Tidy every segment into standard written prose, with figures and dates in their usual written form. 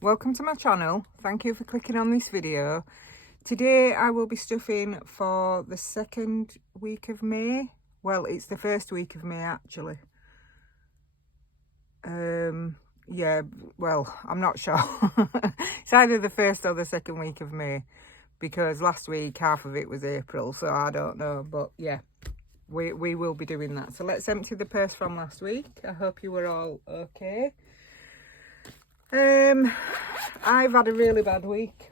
welcome to my channel. Thank you for clicking on this video. Today I will be stuffing for the second week of May. Well, it's the first week of May actually. Yeah, well, I'm not sure. It's either the first or the second week of May, because last week half of it was April, so I don't know, but yeah, we will be doing that. So let's empty the purse from last week. I hope you were all okay. I've had a really bad week.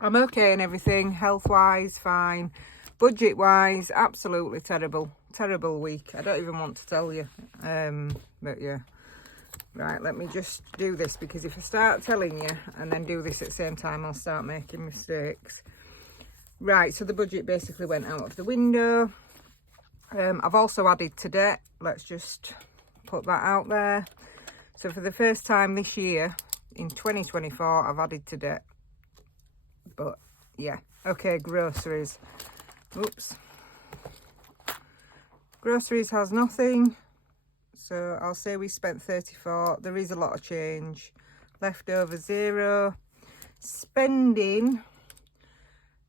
I'm okay and everything, health wise fine, budget wise absolutely terrible week. I don't even want to tell you. But yeah, right, let me just do this, because if I start telling you and then do this at the same time, I'll start making mistakes. Right, so the budget basically went out of the window. I've also added to debt. Let's just put that out there. So for the first time this year, in 2024, I've added to debt. But yeah, okay, groceries. Oops. Groceries has nothing. So I'll say we spent 34. There is a lot of change. Leftover 0. Spending.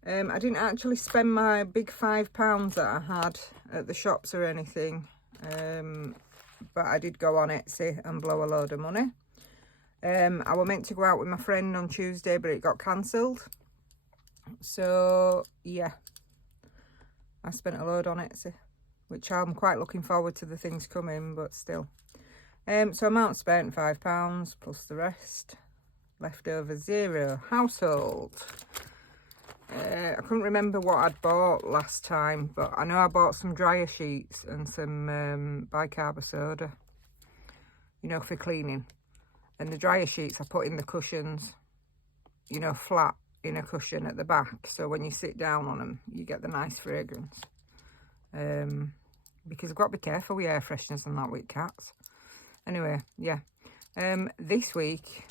I didn't actually spend my big £5 that I had at the shops or anything. But I did go on Etsy and blow a load of money. I were meant to go out with my friend on Tuesday, but it got cancelled. So yeah, I spent a load on Etsy, which I'm quite looking forward to the things coming, but still. So amount spent £5 plus the rest. Leftover 0. Household. I couldn't remember what I'd bought last time, but I know I bought some dryer sheets and some bicarb soda, you know, for cleaning. And the dryer sheets I put in the cushions, you know, flat in a cushion at the back, so when you sit down on them you get the nice fragrance. Because I've got to be careful with air fresheners and that with cats. Anyway, yeah. This week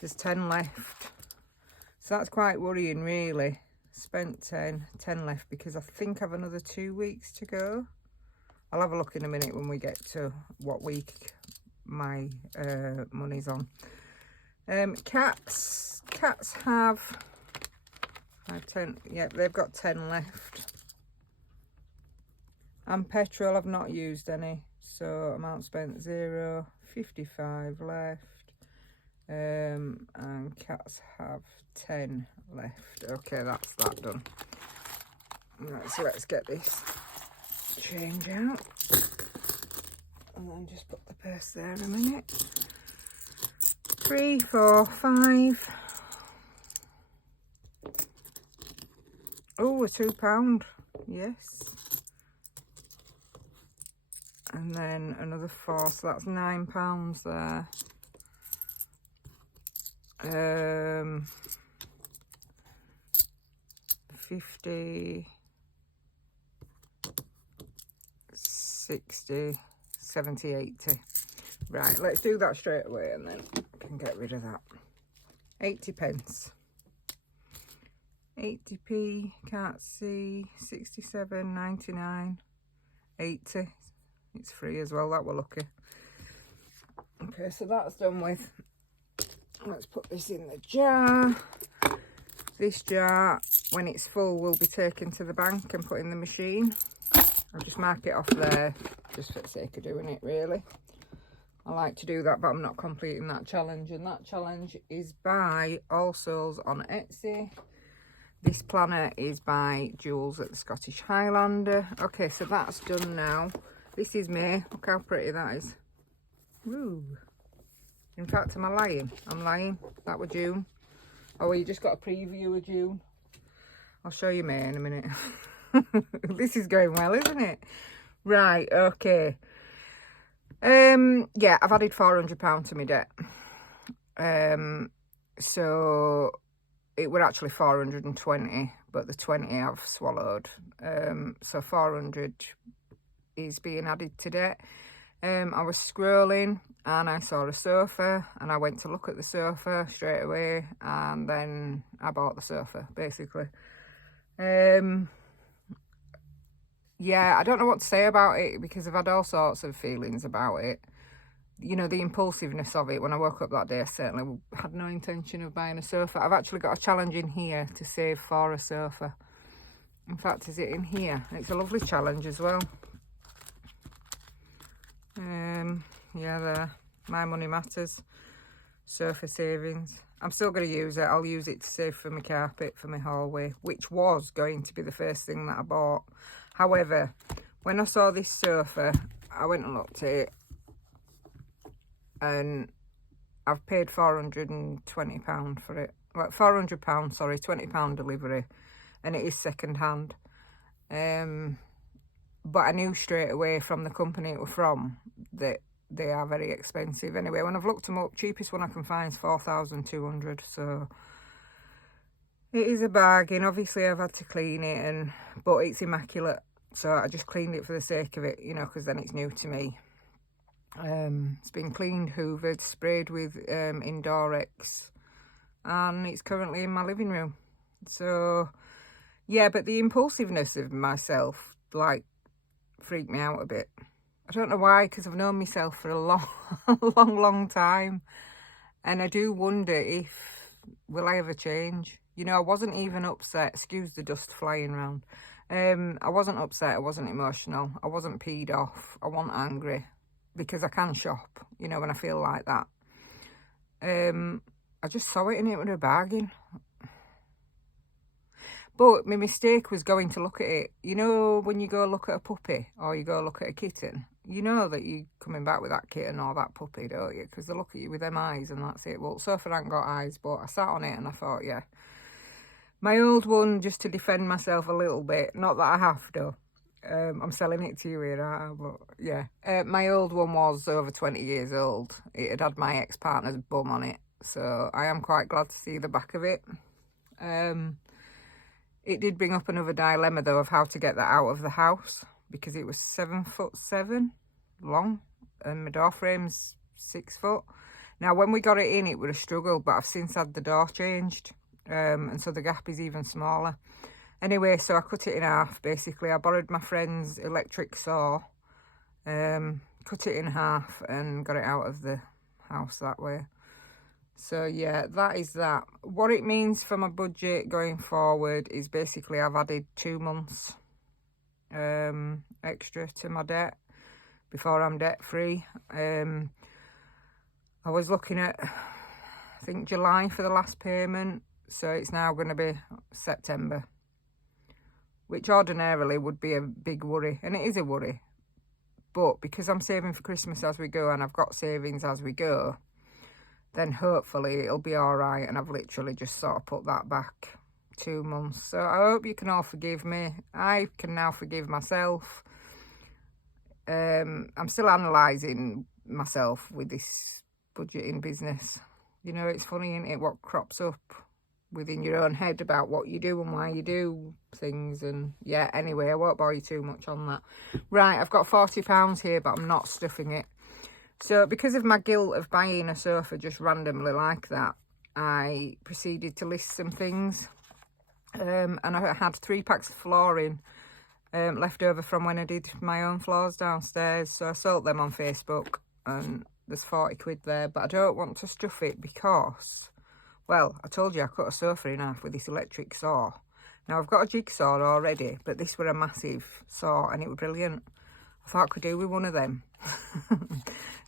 there's 10 left. So that's quite worrying, really. Spent 10 left, because I think I've another 2 weeks to go. I'll have a look in a minute when we get to what week my money's on. Cats have 5, 10. Yeah, they've got 10 left. And petrol, I've not used any. So amount spent 0. 55 left. And cats have 10 left. Okay, that's that done. Right, so let's get this change out, and then just put the purse there in a minute. 3, 4, 5. Oh, a £2, yes. And then another 4, so that's £9 there. 50, 60, 70, 80. Right, let's do that straight away and then I can get rid of that. 80 pence. 80p, can't see. 67, 99, 80. It's free as well, that we're lucky. Okay, so that's done with. Let's put this in the jar. This jar, when it's full, will be taken to the bank and put in the machine. I'll just mark it off there, just for the sake of doing it, really. I like to do that, but I'm not completing that challenge. And that challenge is by All Souls on Etsy. This planner is by Jules at the Scottish Highlander. Okay, so that's done now. This is May. Look how pretty that is. Woo. In fact, am I lying? I'm lying. That was June. Oh, well, you just got a preview of June. I'll show you May in a minute. This is going well, isn't it? Right, okay. Yeah, I've added £400 to my debt. So it were actually 420, but the 20 I've swallowed. So 400 is being added to debt. I was scrolling and I saw a sofa and I went to look at the sofa straight away, and then I bought the sofa, basically. Yeah, I don't know what to say about it, because I've had all sorts of feelings about it. you know, the impulsiveness of it. When I woke up that day, I certainly had no intention of buying a sofa. I've actually got a challenge in here to save for a sofa. In fact, is it in here? It's a lovely challenge as well. Yeah, there. My Money Matters. Sofa savings. I'm still going to use it. I'll use it to save for my carpet, for my hallway, which was going to be the first thing that I bought. However, when I saw this sofa, I went and looked at it, and I've paid £420 for it. Well, £400, sorry, £20 delivery, and it is second hand. But I knew straight away from the company it was from that they are very expensive. Anyway, when I've looked them up, cheapest one I can find is 4,200. So it is a bargain. Obviously, I've had to clean it, but it's immaculate. So I just cleaned it for the sake of it, you know, because then it's new to me. It's been cleaned, hoovered, sprayed with Indorex, and it's currently in my living room. So yeah, but the impulsiveness of myself, like, freaked me out a bit. I don't know why, because I've known myself for a long time, and I do wonder if will I ever change. You know, I wasn't even upset. Excuse the dust flying around. I wasn't upset. I wasn't emotional. I wasn't peed off. I wasn't angry, because I can shop, you know, when I feel like that. I just saw it and it was a bargain. But my mistake was going to look at it. You know, when you go look at a puppy or you go look at a kitten, you know that you're coming back with that kitten or that puppy, don't you? Because they look at you with them eyes and that's it. Well, sofa ain't got eyes, but I sat on it and I thought, yeah. My old one, just to defend myself a little bit, not that I have to. I'm selling it to you here, aren't I? But yeah. My old one was over 20 years old. It had my ex-partner's bum on it. So I am quite glad to see the back of it. It did bring up another dilemma, though, of how to get that out of the house, because it was 7'7" long and my door frame's 6 foot. Now, when we got it in, it was a struggle, but I've since had the door changed, and so the gap is even smaller. Anyway, so I cut it in half, basically. I borrowed my friend's electric saw, cut it in half and got it out of the house that way. So yeah, that is that. What it means for my budget going forward is basically I've added 2 months extra to my debt before I'm debt free. I was looking at, I think, July for the last payment, so it's now going to be September, which ordinarily would be a big worry, and it is a worry. But because I'm saving for Christmas as we go and I've got savings as we go, then hopefully it'll be all right. And I've literally just sort of put that back 2 months. So I hope you can all forgive me. I can now forgive myself. I'm still analysing myself with this budgeting business. You know, it's funny, isn't it, what crops up within your own head about what you do and why you do things. And yeah, anyway, I won't bore you too much on that. Right, I've got £40 here, but I'm not stuffing it. So because of my guilt of buying a sofa just randomly like that, I proceeded to list some things. And I had 3 packs of flooring left over from when I did my own floors downstairs. So I sold them on Facebook, and there's 40 quid there. But I don't want to stuff it because, well, I told you I cut a sofa in half with this electric saw. Now, I've got a jigsaw already, but this were a massive saw and it was brilliant. I thought I could do with one of them.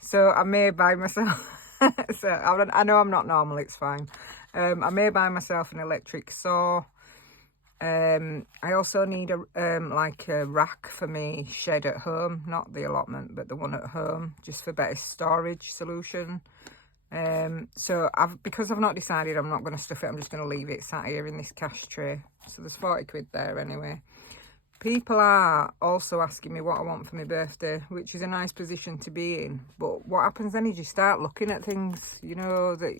So I may buy myself, so I know I'm not normal, it's fine. I may buy myself an electric saw. I also need like a rack for me shed at home, not the allotment, but the one at home, just for better storage solution. So because I've not decided, I'm not going to stuff it. I'm just going to leave it sat here in this cash tray. So there's 40 quid there anyway. People are also asking me what I want for my birthday, which is a nice position to be in. But what happens then is you start looking at things, you know, that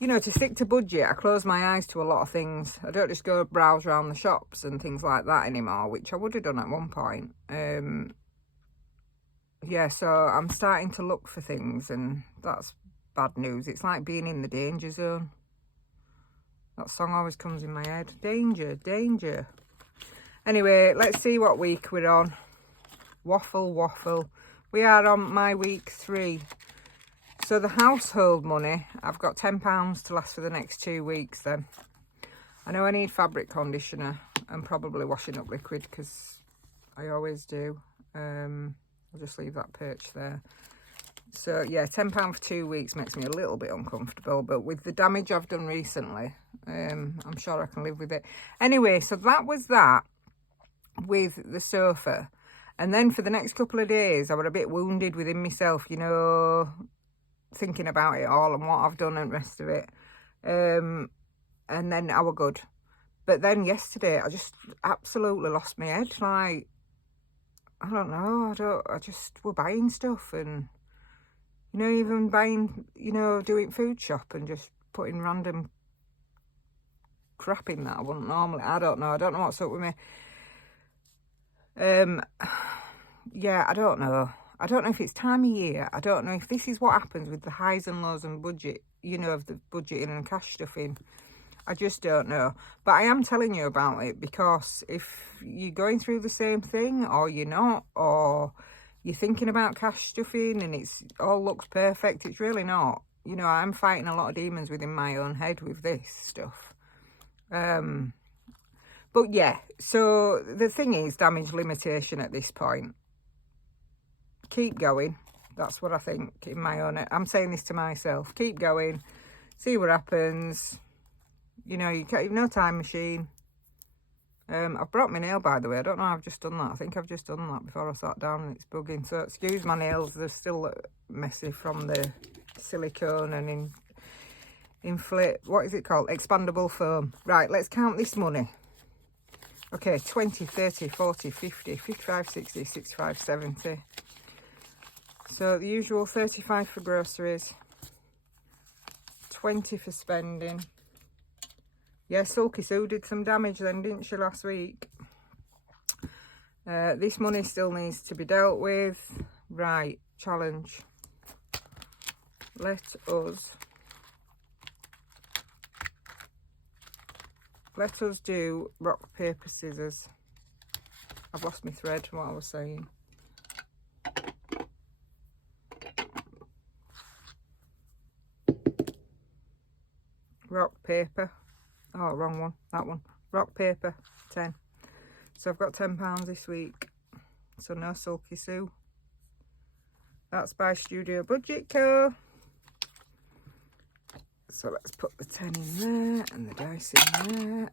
you know, to stick to budget, I close my eyes to a lot of things. I don't just go browse around the shops and things like that anymore, which I would have done at one point. Yeah, so I'm starting to look for things, and that's bad news. It's like being in the danger zone. That song always comes in my head. Danger, danger. Anyway, let's see what week we're on. Waffle, waffle. We are on my week 3. So the household money, I've got £10 to last for the next 2 weeks then. I know I need fabric conditioner and probably washing up liquid because I always do. I'll just leave that perch there. So yeah, £10 for 2 weeks makes me a little bit uncomfortable, but with the damage I've done recently, I'm sure I can live with it. Anyway, so that was that with the sofa. And then for the next couple of days, I was a bit wounded within myself, you know, thinking about it all and what I've done and the rest of it. And then I was good. But then yesterday, I just absolutely lost my head. Like, I don't know, I just were buying stuff and, you know, even buying, you know, doing food shop and just putting random crap in that I wouldn't normally. I don't know what's up with me. Yeah, I don't know if it's time of year. I don't know if this is what happens with the highs and lows and budget, you know, of the budgeting and cash stuffing. I just don't know. But I am telling you about it because if you're going through the same thing or you're not, or you're thinking about cash stuffing and it's all looks perfect, it's really not. You know, I'm fighting a lot of demons within my own head with this stuff. But yeah, so the thing is damage limitation at this point. Keep going. That's what I think in my own. I'm saying this to myself. Keep going. See what happens. You know, you can't, no time machine. I've brought my nail, by the way. I don't know how I've just done that. I think I've just done that before I sat down and it's bugging. So excuse my nails. They're still messy from the silicone and inflate. What is it called? Expandable foam. Right, let's count this money. Okay, 20, 30, 40, 50, 55, 60, 65, 70. So the usual 35 for groceries, 20 for spending. Yeah, Sulky Sue did some damage then, didn't she, last week? This money still needs to be dealt with. Right, challenge. Let us do rock, paper, scissors. I've lost my thread, what I was saying. Rock, paper. Oh, wrong one. That one. Rock, paper, 10. So I've got £10 this week. So no Sulky Sue. That's by Studio Budget Co. So let's put the 10 in there and the dice in there.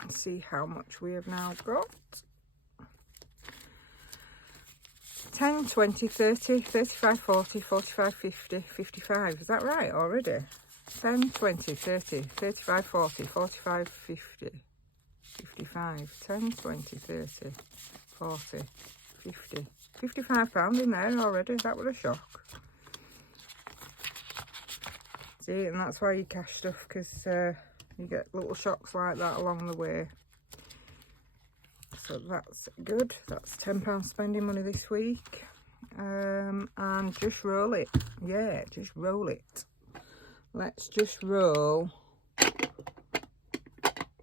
And see how much we have now got. 10, 20, 30, 35, 40, 45, 50, 55. Is that right already? 10, 20, 30, 35, 40, 45, 50, 55. 10, 20, 30, 40, 50. £55 in there already. That was a shock. See, and that's why you cash stuff, because you get little shocks like that along the way. So that's good. That's £10 spending money this week. And just roll it. Yeah, just roll it. Let's just roll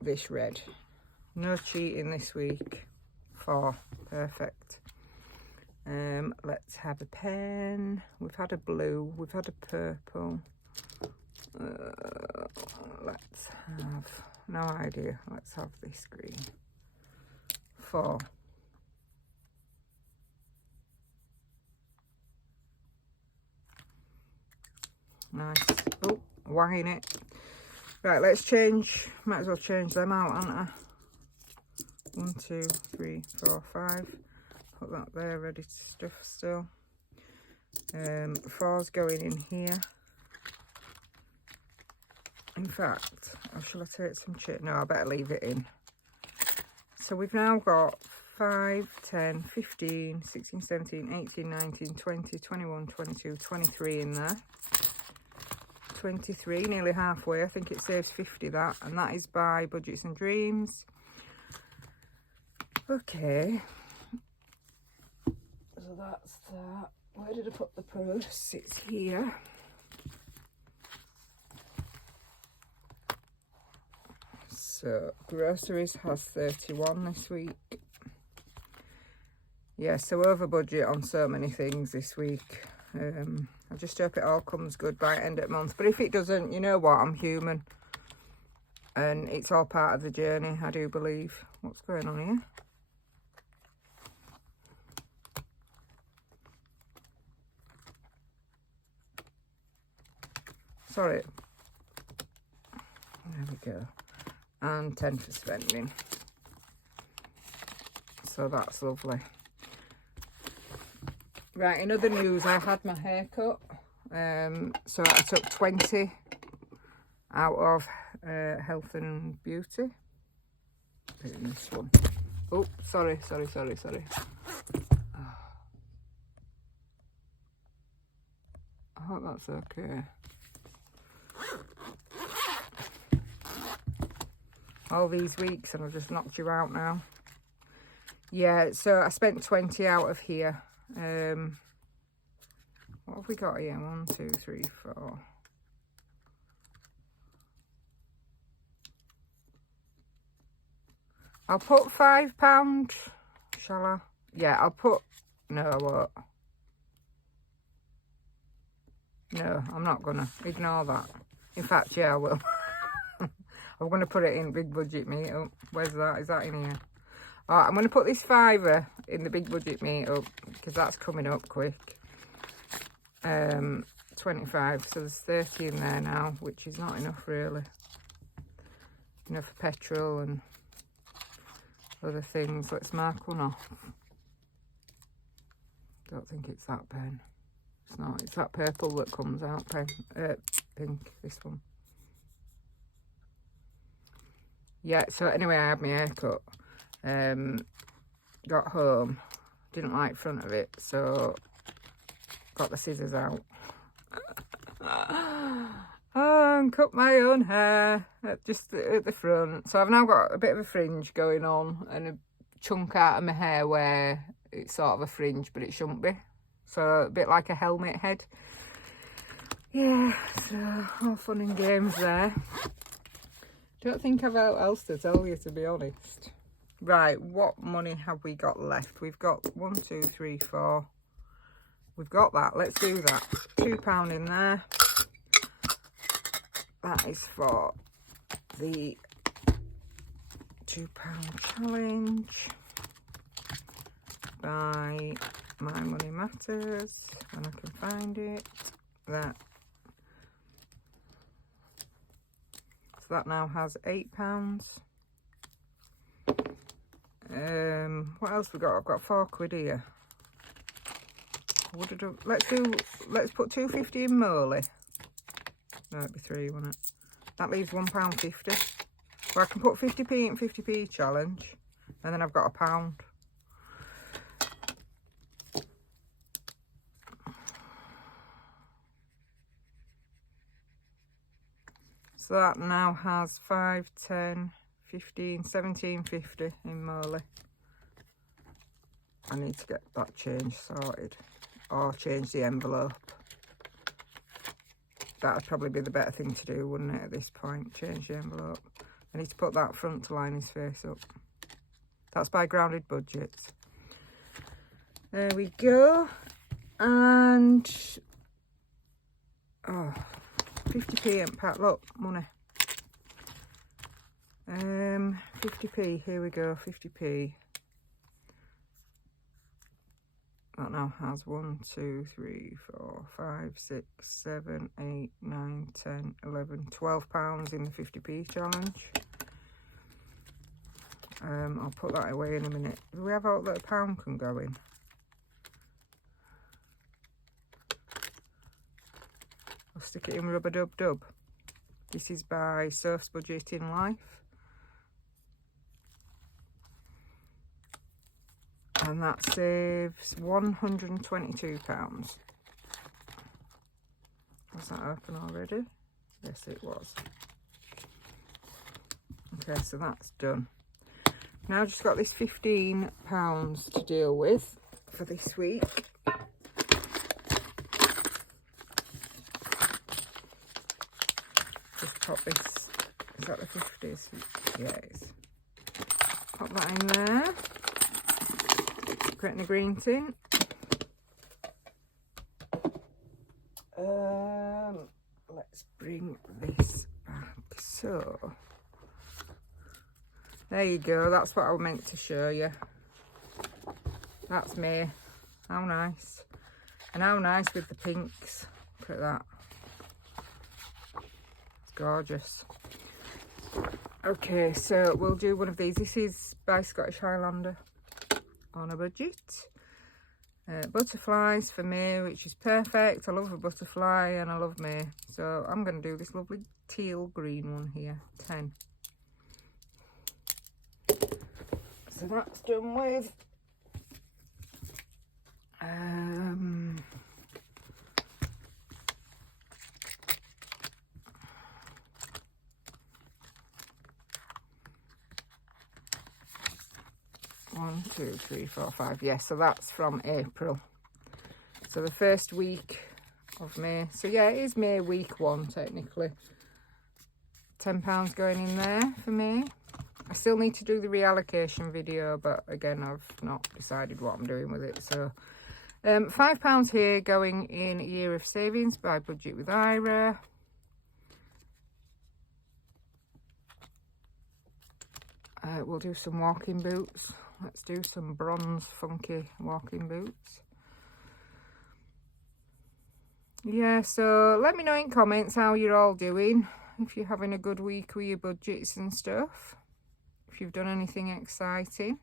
this red. No cheating this week. 4. Perfect. Let's have a pen. We've had a blue. We've had a purple. Let's have, no idea. Let's have this green. 4. Nice. Oh, wine it. Right, let's change. Might as well change them out, aren't I? 1, 2, 3, 4, 5. Put that there, ready to stuff still. 4's going in here. In fact, or shall I take some chip? No, I better leave it in. So we've now got 5, 10, 15, 16, 17, 18, 19, 20, 21, 22, 23 in there. 23, nearly halfway. I think it saves 50, that. And that is by Budgets and Dreams. Okay. So that's that. Where did I put the purse? It's here. So groceries has 31 this week. Yeah, so over budget on so many things this week. I just hope it all comes good by end of the month. But if it doesn't, you know what, I'm human. And it's all part of the journey, I do believe. What's going on here? Sorry. There we go. And 10 for spending. So that's lovely. Right, in other news, I had my hair cut. So I took 20 out of health and beauty. In this one. Oh, sorry. I hope that's okay. All these weeks and I've just knocked you out now. Yeah, so I spent 20 out of here. What have we got here? 1, 2, 3, 4. I'll put £5, shall I? Yeah, I'll put... No, I won't. No, I'm not gonna. Ignore that. In fact, yeah, I will. I'm gonna put it in big budget meetup. Where's that? Is that in here? Alright, I'm gonna put this £5 in the big budget meetup because that's coming up quick. 25, so there's 30 in there now, which is not enough really. Enough for petrol and other things. Let's mark one off. Don't think it's that pen. It's not. It's that purple that comes out. Pink. This one. Yeah. So anyway, I had my hair cut. Got home. Didn't like the front of it, so got the scissors out. And cut my own hair just at the front. So I've now got a bit of a fringe going on and a chunk out of my hair where it's sort of a fringe, but it shouldn't be. So a bit like a helmet head. Yeah, so all fun and games there. Don't think I've else to tell you, to be honest. Right, what money have we got left? We've got 1, 2, 3, 4. We've got that. Let's do that. £2 in there. That is for the £2 challenge by My Money Matters, and I can find it. So that now has £8. What else we got? I've got £4 here. Let's put £2.50 in Morley. No, it'd be 3, wouldn't it? That leaves £1.50. Well, I can put 50p in 50p challenge, and then I've got £1. So that now has 5, 10, 15, 17.50 in Morley. I need to get that change sorted, or change the envelope. That would probably be the better thing to do, wouldn't it, at this point? Change the envelope. I need to put that front to line his face up. That's by Grounded Budgets. There we go. And... oh, 50p in pack. Look, money. 50p. Here we go, 50p. That now has 1, 2, 3, 4, 5, 6, 7, 8, 9, 10, 11, £12 in the 50p challenge. I'll put that away in a minute. Do we have out that £1 can go in? I'll stick it in Rubber Dub Dub. This is by Surf's Budget in Life. And that saves £122. Was that open already? Yes, it was. Okay, so that's done. Now I've just got this £15 to deal with for this week. Just pop this. Is that the 50s? Yeah, it is. Pop that in there. Getting a green tin. Let's bring this back. So there you go. That's what I meant to show you. That's me. How nice. And how nice with the pinks. Look at that. It's gorgeous. Okay, so we'll do one of these. This is by Scottish Highlander on a budget. Butterflies for May, which is perfect. I love a butterfly and I love May. So I'm going to do this lovely teal green one here. 10. So that's done with. 1, 2, 3, 4, 5. Yeah, so that's from April. So the first week of May. So yeah, it is May week 1 technically. £10 going in there for me. I still need to do the reallocation video, but again, I've not decided what I'm doing with it. So £5 here going in Year of Savings by Budget with Ira. We'll do some walking boots. Let's do some bronze funky walking boots. Yeah, so let me know in comments how you're all doing. If you're having a good week with your budgets and stuff. If you've done anything exciting.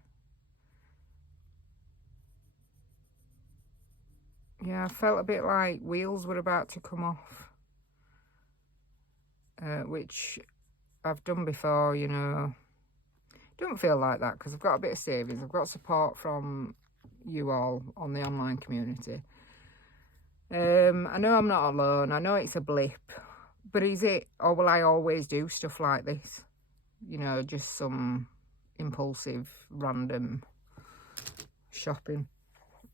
Yeah, I felt a bit like wheels were about to come off. Which I've done before, you know. Don't feel like that because I've got a bit of savings. I've got support from you all on the online community. I know I'm not alone. I know it's a blip. But is it, or will I always do stuff like this? You know, just some impulsive, random shopping.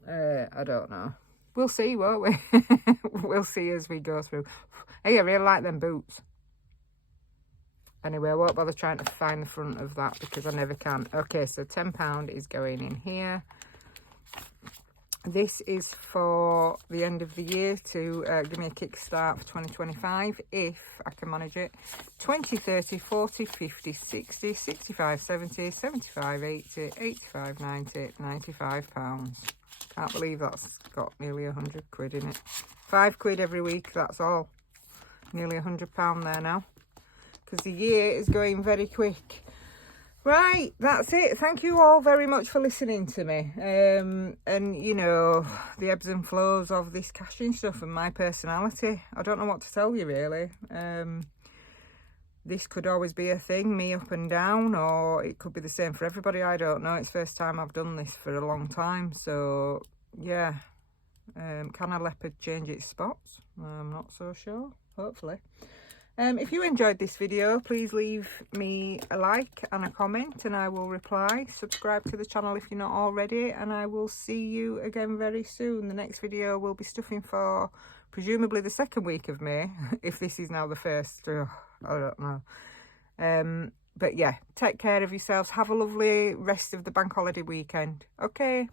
I don't know. We'll see, won't we? We'll see as we go through. Hey, I really like them boots. Anyway, I won't bother trying to find the front of that because I never can. Okay, so £10 is going in here. This is for the end of the year to give me a kickstart for 2025, if I can manage it. 20, 30, 40, 50, 60, 65, 70, 75, 80, 85, 90, £95. Can't believe that's got nearly 100 quid in it. £5 every week, that's all. Nearly £100 there now. Because the year is going very quick. Right, that's it. Thank you all very much for listening to me. And, you know, the ebbs and flows of this cashing stuff and my personality. I don't know what to tell you, really. This could always be a thing, me up and down, or it could be the same for everybody. I don't know. It's the first time I've done this for a long time. So, yeah. Can a leopard change its spots? I'm not so sure. Hopefully. If you enjoyed this video, please leave me a like and a comment and I will reply. Subscribe to the channel if you're not already, and I will see you again very soon. The next video will be stuffing for presumably the second week of May, if this is now the first. I don't know. But yeah, take care of yourselves. Have a lovely rest of the bank holiday weekend. Okay.